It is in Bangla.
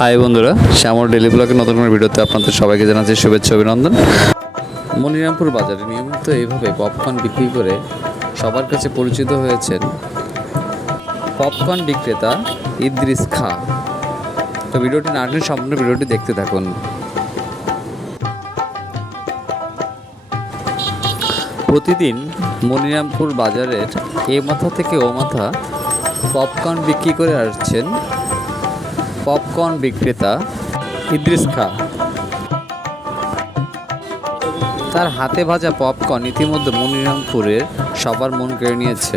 হাই বন্ধুরা, শ্যামল ডেলি ব্লগের নতুন কোনো ভিডিওতে আপনাদের সবাইকে জানাচ্ছি শুভেচ্ছা, অভিনন্দন। মনিরামপুর বাজারে নিয়মিত এইভাবে পপকর্ন বিক্রি করে সবার কাছে পরিচিত হয়েছেন পপকর্ন বিক্রেতা ইদ্রিস খা। তো ভিডিওটি না সম্পূর্ণ ভিডিওটি দেখতে থাকুন। প্রতিদিন মনিরামপুর বাজারের এ মাথা থেকে ও মাথা পপকর্ন বিক্রি করে আসছেন পপকর্ন বিক্রেতা ইদ্রিস খা। তার হাতে ভাজা পপকর্ন ইতিমধ্যে মনিরামপুরের সবার মন কেড়ে নিয়েছে।